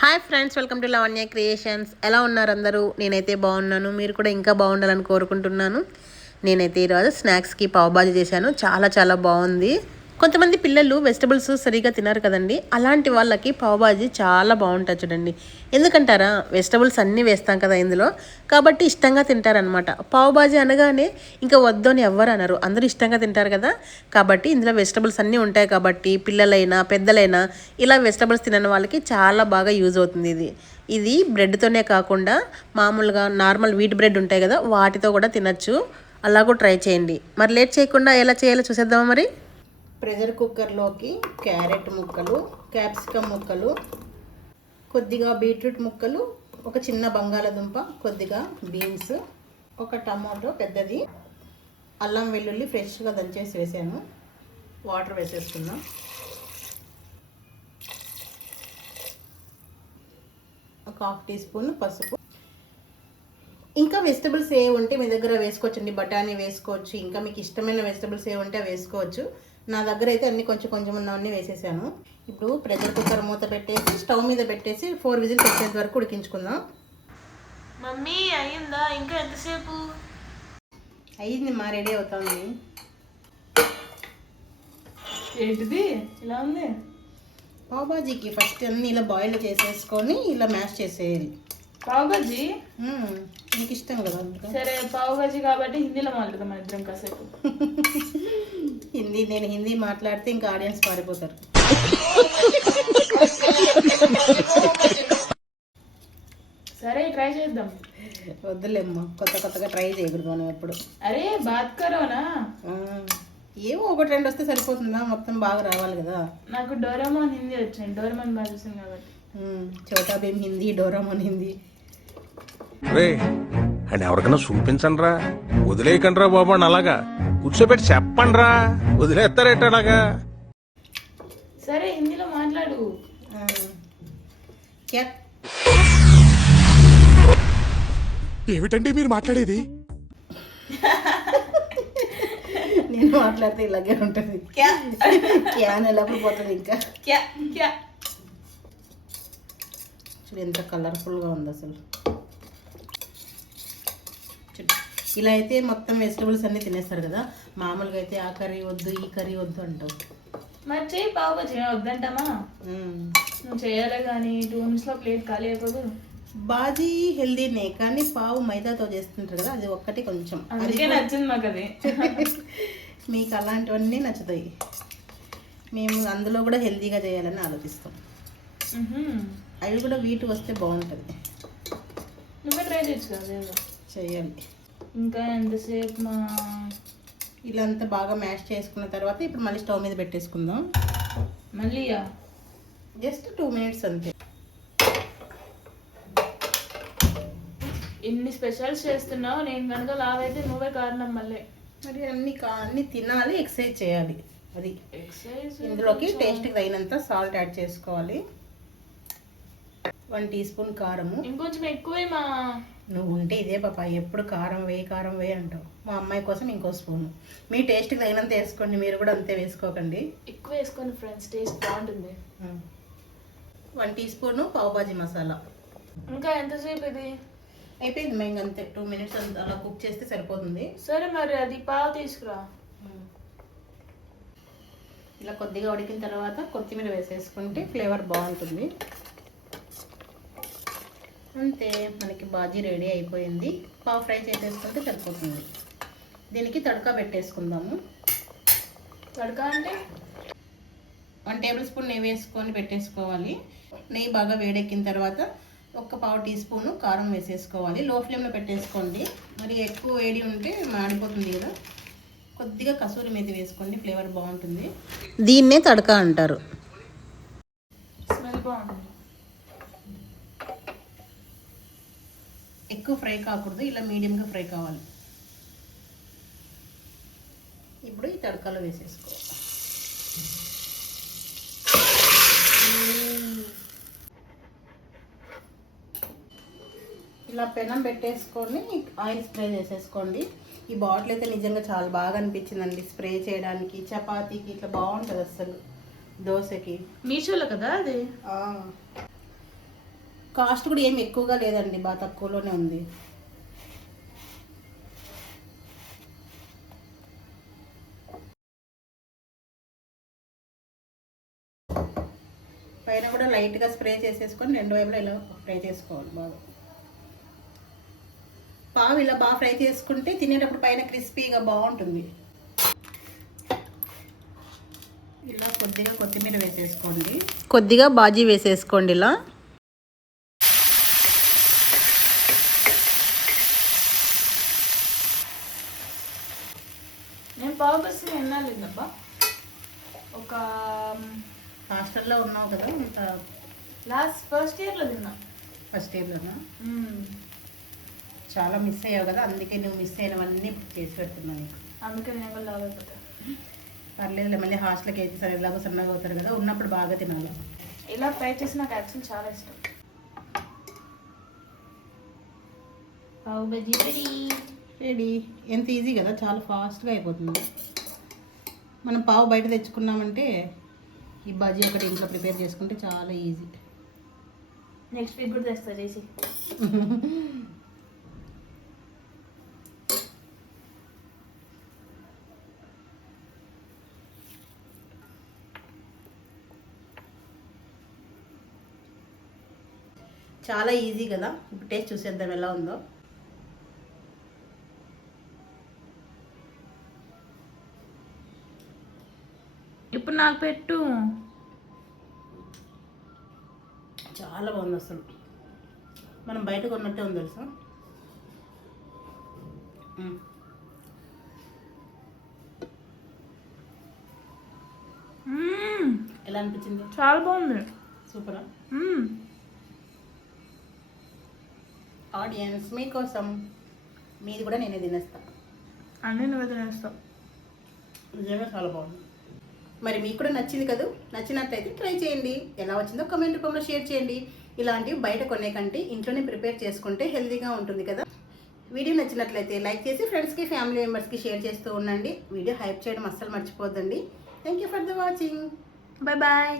Hi friends, welcome to Lavanya creations. ఎలా ఉన్నారు అందరూ? నేనైతే బాగున్నాను. మీరు కూడా ఇంకా బాగుండాలని కోరుకుంటున్నాను. నేనైతే ఈరోజు స్నాక్స్కి పావ్ బాజీ చేశాను. చాలా చాలా బాగుంది. కొంతమంది పిల్లలు వెజిటబుల్స్ సరిగా తినరు కదండి. అలాంటి వాళ్ళకి పావ్ బాజీ చాలా బాగుంటుంది చూడండి. ఎందుకంటారా, వెజిటబుల్స్ అన్నీ వేస్తాం కదా ఇందులో, కాబట్టి ఇష్టంగా తింటారనమాట. పావ్ బాజీ అనగానే ఇంకా వద్దు అని ఎవ్వరు అనరు, అందరూ ఇష్టంగా తింటారు కదా. కాబట్టి ఇందులో వెజిటబుల్స్ అన్నీ ఉంటాయి కాబట్టి పిల్లలైనా పెద్దలైనా ఇలా వెజిటబుల్స్ తినని వాళ్ళకి చాలా బాగా యూజ్ అవుతుంది. ఇది బ్రెడ్తోనే కాకుండా మామూలుగా నార్మల్ వీట్ బ్రెడ్ ఉంటాయి కదా, వాటితో కూడా తినచ్చు. అలాగూ ట్రై చేయండి. మరి లేట్ చేయకుండా ఎలా చేయాలో చూసేద్దామా మరి. ప్రెషర్ కుక్కర్లోకి క్యారెట్ ముక్కలు, క్యాప్సికమ్ ముక్కలు, కొద్దిగా బీట్రూట్ ముక్కలు, ఒక చిన్న బంగాళదుంప, కొద్దిగా బీన్స్, ఒక టమాటో పెద్దది, అల్లం వెల్లుల్లి ఫ్రెష్గా దంచేసి వేసాను. వాటర్ వేసేసుకుందాం. ఒక 1/2 టీ స్పూన్ పసుపు. ఇంకా వెజిటబుల్స్ ఏ ఉంటే మీ దగ్గర వేసుకోవచ్చండి. బఠానీ వేసుకోవచ్చు, ఇంకా మీకు ఇష్టమైన వెజిటబుల్స్ ఏ ఉంటే వేసుకోవచ్చు. నా దగ్గర అయితే అన్ని కొంచెం కొంచెం ఉన్నవన్నీ వేసేసాను. ఇప్పుడు ప్రెషర్ కుక్కర్ మూత పెట్టేసి స్టవ్ మీద పెట్టేసి 4 విజిల్స్ వచ్చేంత వరకు ఉడికించుకుందాం. మమ్మీ అయ్యిందా? ఇంకా ఎంతసేపు? అయ్యింది మా, రెడీ అవుతుంది. ఏంటిది ఇలా ఉంది? పావ్ బాజీకి ఫస్ట్ అన్ని ఇలా బాయిల్ చేసేసుకొని ఇలా మ్యాష్ చేసేయాలి. పావ్ బాజీ మీకు ఇష్టం కదా. సరే, పావ్ బాజీ కాబట్టి హిందీలో మాట్లాడదాం మన ఇద్దరం కాసేపు. నేను హిందీ మాట్లాడితే ఇంకా ఆడియన్స్ పారిపోతారు. సరే, ట్రై చేద్దాం. వద్దులేమ్మా, కొత్తగా ట్రై చేయకూడదు మనం ఎప్పుడు. అరే బాత్ కరోనా. ఏమో ఒకటి రెండు వస్తే సరిపోతుందా, మొత్తం బాగా రావాలి కదా. నాకు డోరామోన్ హిందీ వచ్చింది, డోరామోన్ బాగా చూసాను కాబట్టి. చోటా భీమ్ హిందీ, డోరామోన్ హిందీ. అండ్ ఎవరికైనా చూపించండి రా, వదిలేయకండి రా బాబు అని అలాగా కూర్చోబెట్టి చెప్పండి రా, వదిలేస్తారేటలాగా. సరే, హిందీలో మాట్లాడు. ఏమిటండి మీరు మాట్లాడేది? నేను మాట్లాడితే ఇలాగే ఉంటుంది. ఎలాప్పుడు పోతుంది ఇంకా. చూడు ఎంత కలర్ఫుల్గా ఉంది అసలు. ఇలా అయితే మొత్తం వెజిటబుల్స్ అన్నీ తినేస్తారు కదా. మామూలుగా అయితే ఆ కర్రీ వద్దు, ఈ కర్రీ వద్దు అంటావు. మరి చెయ్యి, పావు బాజీ వద్దంటామా? నువ్వు చేయాలి కానీ 2 నిమిషంలో ప్లేట్ ఖాళీ అయిపోదు. బాజీ హెల్దీనే కానీ పావు మైదాతో చేస్తుంటారు కదా, అది ఒక్కటి కొంచెం అందుకే నచ్చింది మాకు అది. మీకు అలాంటివన్నీ నచ్చుతాయి. మేము అందులో కూడా హెల్దీగా చేయాలని ఆలోచిస్తాం. అవి కూడా వీటి వస్తే బాగుంటుంది. నువ్వే ట్రై చేయొచ్చు కదా. చేయాలి. ఇంకా ఎంతసేపు ఇలా అంతా బాగా మ్యాష్ చేసుకున్న తర్వాత ఇప్పుడు మళ్ళీ స్టవ్ మీద పెట్టేసుకుందాం. మళ్ళీ జస్ట్ 2 మినిట్స్ అంతే. ఇన్ని స్పెషల్స్ చేస్తున్నావు, నేను కనుక లావ్ అయితే నువ్వే కారణం. మళ్ళీ మరి అన్ని తినాలి, ఎక్సర్సైజ్ చేయాలి. అది ఎక్సర్సైజ్. ఇందులోకి టేస్ట్కి తగినంత సాల్ట్ యాడ్ చేసుకోవాలి. 1 టీ స్పూన్ కారము. ఇంకొంచెం ఎక్కువే మా. నువ్వు ఉంటే ఇదే పాప, ఎప్పుడు కారం వేయి అంటావు. మా అమ్మాయి కోసం ఇంకో స్పూను. మీ టేస్ట్కి తగినంత వేసుకోండి, మీరు కూడా అంతే వేసుకోకండి. ఎక్కువ వేసుకోండి ఫ్రెండ్స్, టేస్ట్ బాగుంటుంది. 1 టీ స్పూను పావ్ బాజీ మసాలా. ఇంకా ఎంతసేపు ఇది? అయిపోయింది మేము అంతే. 2 మినిట్స్ అలా కుక్ చేస్తే సరిపోతుంది. సరే, మరి అది పావు తీసుకురా. ఇలా కొద్దిగా ఉడికిన తర్వాత కొత్తిమీర వేసేసుకుంటే ఫ్లేవర్ బాగుంటుంది. అంతే, మనకి బాజీ రెడీ అయిపోయింది. పావు ఫ్రై చేసేసుకుంటే సరిపోతుంది. దీనికి తడకా పెట్టేసుకుందాము. తడకా అంటే 1 టేబుల్ స్పూన్ నెయ్యి వేసుకొని పెట్టేసుకోవాలి. నెయ్యి బాగా వేడెక్కిన తర్వాత ఒక పావు టీ స్పూను కారం వేసేసుకోవాలి. లో ఫ్లేమ్లో పెట్టేసుకోండి, మరి ఎక్కువ వేడి ఉంటే మాడిపోతుంది కదా. కొద్దిగా కసూరి మేతి వేసుకోండి, ఫ్లేవర్ బాగుంటుంది. దీన్నే తడకా అంటారు. స్మెల్ బాగుంటుంది. ఎక్కువ ఫ్రై కాకూడదు, ఇలా మీడియంగా ఫ్రై కావాలి. ఇప్పుడు ఈ తడకాలో వేసేసుకోవాలి. ఇలా పెనం పెట్టేసుకొని ఆయిల్ స్ప్రే చేసేసుకోండి. ఈ బాటిల్ అయితే నిజంగా చాలా బాగా అనిపించిందండి స్ప్రే చేయడానికి. చపాతీకి ఇట్లా బాగుంటుంది అసలు. దోశకి మీషోలో కదా అది. కాస్ట్ కూడా ఏమి ఎక్కువగా లేదండి, బాగా తక్కువలోనే ఉంది. పైన కూడా లైట్గా స్ప్రే చేసేసుకొని రెండు వైపులా ఇలా ఫ్రై చేసుకోవాలి బాగా. పావు ఇలా బాగా ఫ్రై చేసుకుంటే తినేటప్పుడు పైన క్రిస్పీగా బాగుంటుంది. ఇలా కొద్దిగా కొత్తిమీర వేసేసుకోండి, కొద్దిగా బాజీ వేసేసుకోండి. ఇలా నేను పావు బస్సు ఎన్నాళ్ళిందబ్బా, ఒక హాస్టల్లో ఉన్నావు కదా, ఇంకా లాస్ట్ ఫస్ట్ ఇయర్లో తిన్నా. ఫస్ట్ ఇయర్లోనా? చాలా మిస్ అయ్యావు కదా, అందుకే నువ్వు మిస్ అయినవన్నీ చేసి పెడుతున్నాను నీకు. అందుకే నేను కూడా లాగైపోతా. పర్లేదులే, మళ్ళీ హాస్టల్కి అయితే సరే ఎలాగో సన్నగా అవుతారు కదా, ఉన్నప్పుడు బాగా తినాలి. ఇలా ఫ్రై చేసి నాకు యాక్చువల్ చాలా ఇష్టం. పావు బజ్జీ రెడీ. రెడీ. ఎంత ఈజీ కదా, చాలా ఫాస్ట్గా అయిపోతుంది. మనం పావు బయట తెచ్చుకున్నామంటే ఈ బజ్జీ ఒకటి ఇంట్లో ప్రిపేర్ చేసుకుంటే చాలా ఈజీ. నెక్స్ట్ వీక్ కూడా తెస్తా చేసి. చాలా ఈజీ కదా, ఇప్పుడు టేస్ట్ చూసేద్దాం ఎలా ఉందో. ఇప్పుడు నాకు పెట్టు. చాలా బాగుంది అసలు, మనం బయట కొన్నట్టే ఉంది తెలుసా. ఎలా అనిపించింది? చాలా బాగుంది. సూపరా. ఆడియన్స్ మీకోసం, మీది కూడా నేనే తినేస్తా. అన్నీ నువ్వే తినేస్తావు. నిజంగా చాలా బాగుంది. మరి మీకు కూడా నచ్చింది కదా, నచ్చినట్లయితే ట్రై చేయండి. ఎలా వచ్చిందో కామెంట్ రూపంలో షేర్ చేయండి. ఇలాంటివి బయట కొనే కంటే ఇంట్లోనే ప్రిపేర్ చేసుకుంటే హెల్తీగా ఉంటుంది కదా. వీడియో నచ్చినట్లయితే లైక్ చేసి ఫ్రెండ్స్కి, ఫ్యామిలీ మెంబర్స్కి షేర్ చేస్తూ ఉండండి. వీడియో హైప్ చేయడం అస్సలు మర్చిపోద్దండి. Thank you for the watching. Bye bye.